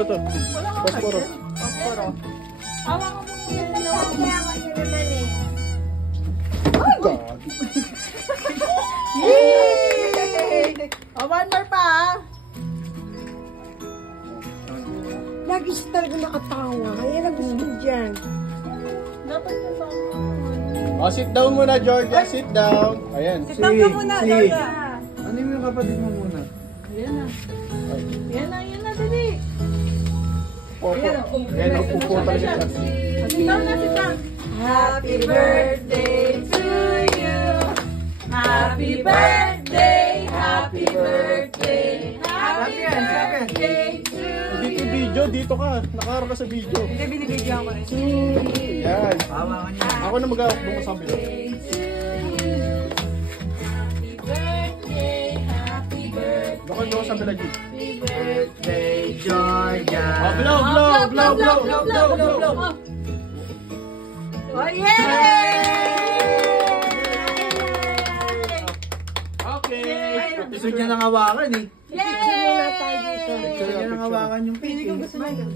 ito. Posporo. Posporo. Awa ko mo yan. Yay! O, one more pa. Lagi siya talaga nakatawa. Kaya lang gusto dyan. Dapat yung pa. Oh, sit down muna, Georgia. Sit down. Ayan. Sit down ka muna, Georgia. Ano yung kapatid mo muna? Ayan na. Ayan na, dali. Opo. Ayan, upo talaga siya. Sit down na, sit down. Happy birthday to you. Happy birthday, happy birthday, happy birthday to you. Dito video, dito ka. Nakaharap ka sa video. Hindi, binibigyan ko rin. Yan. Hawakan niya. Ako na mag-awak doon sa bilo. Happy birthday, happy birthday. Doon ka sa bilo, G. Happy birthday, Georgia. Oh, blow. Oh, yay! Okay. Gusto niya nang hawakan eh. Yay! Gusto niya nang hawakan yung pink. Gusto niya.